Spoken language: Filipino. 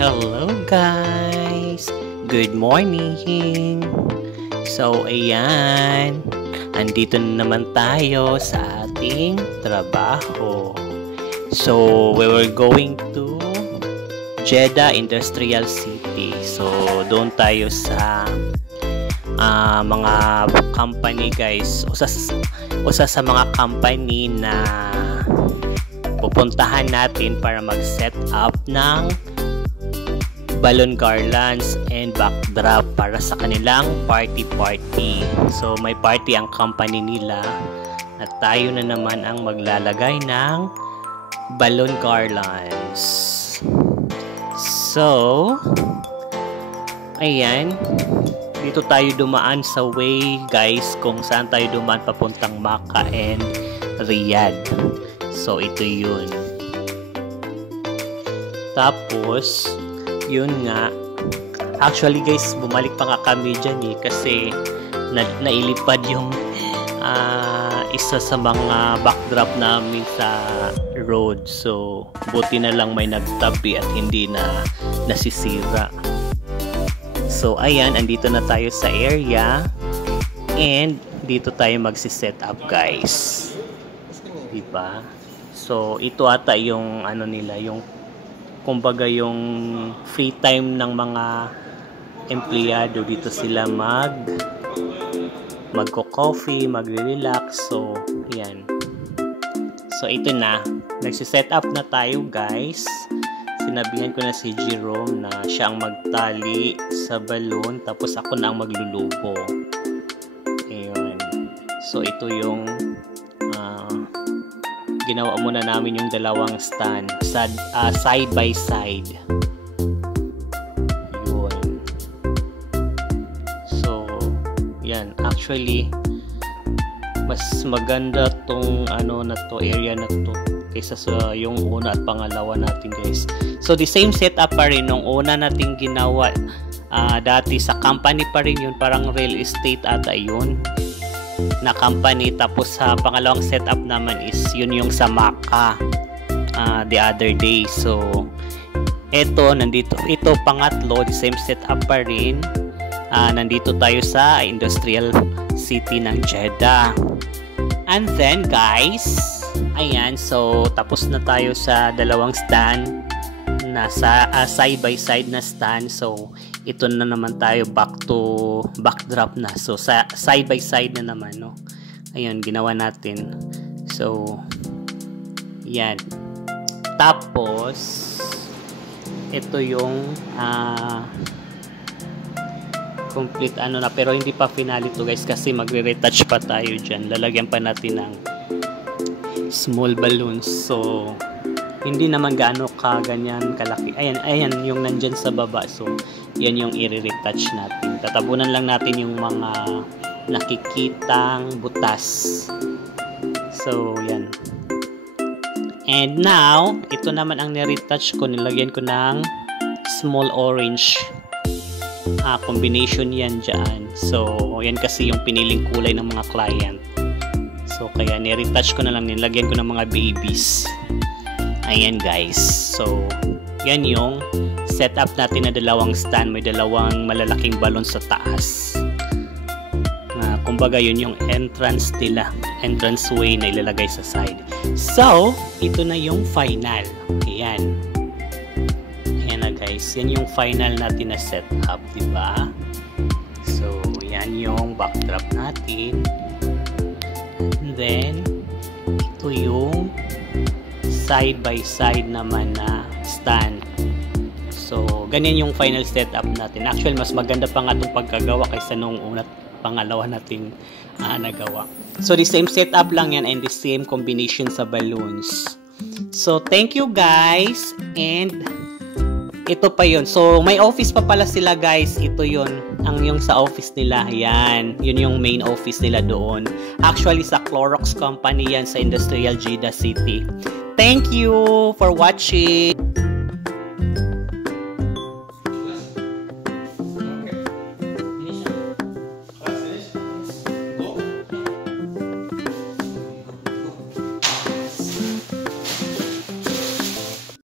Hello guys! Good morning! So ayan, andito na naman tayo sa ating trabaho. So we were going to Jeddah Industrial City. So doon tayo sa mga company guys. Usa sa mga company na pupuntahan natin para mag-set up ng balloon garlands and backdrop para sa kanilang party. So may party ang company nila at tayo na naman ang maglalagay ng balloon garlands. So ayan, dito tayo dumaan sa way guys, kung saan tayo dumaan papuntang Makkah and Riyadh. So ito yun. Tapos yun nga, actually guys, bumalik pa nga kami dyan kasi nailipad yung isa sa mga backdrop namin sa road. So buti na lang may nagtabi at hindi na nasisira. So ayan, andito na tayo sa area and dito tayo magsi-set up guys, diba? So ito ata yung ano nila, yung kumbaga yung free time ng mga empleyado. Dito sila magko-coffee, magre-relax. So yan. So ito na, nagsi-set up na tayo guys. Sinabihan ko na si Jerome na siya ang magtali sa balloon, tapos ako na ang maglulubo. Ayun. So ito yung ginawa muna namin yung dalawang stand side by side. Yun. So yan, actually mas maganda tong na to, area na to kaysa sa yung una at pangalawa natin guys. So the same setup pa rin nung una nating ginawa dati sa company pa rin yun, parang real estate ata yun na company. Tapos sa pangalawang setup naman is yun yung sa Makkah the other day. So eto, nandito, ito pangatlo, the same setup pa rin. Nandito tayo sa industrial city ng Jeddah. And then guys, ayan, so tapos na tayo sa dalawang stand, nasa side by side na stand. So ito na naman tayo back to backdrop na. So sa side by side na naman, no. Ayun, ginawa natin. So yan. Tapos ito yung complete na, pero hindi pa finale to guys kasi magre-retouch pa tayo dyan. Lalagyan pa natin ng small balloons. So hindi naman gaano ka ganyan kalaki. Ayan yung nandyan sa baba. So yan yung i-retouch natin. Tatabunan lang natin yung mga nakikitang butas. So yan. And now ito naman ang ni-retouch ko. Nilagyan ko ng small orange combination yan dyan. So yan kasi yung piniling kulay ng mga client. So kaya ni-retouch ko na lang, nilagyan ko ng mga babies. Ayan guys. So yan yung setup natin na dalawang stand. May dalawang malalaking balon sa taas. Kumbaga yun yung entrance nila, entrance way na ilalagay sa side. So ito na yung final. Ayan. Ayan na guys. Yan yung final natin na setup, diba? So yan yung backdrop natin. And then ito yung side by side naman na stand. So ganyan yung final setup natin. Actually mas maganda pa nga itong pagkagawa kaysa nung una pangalawa natin nagawa. So the same setup lang yan and the same combination sa balloons. So thank you guys, and ito pa yun. So may office pa pala sila guys. Ito yun, ang yung sa office nila. Yan, yun yung main office nila doon. Actually sa Clorox company yan sa Industrial Jeddah City. Thank you for watching.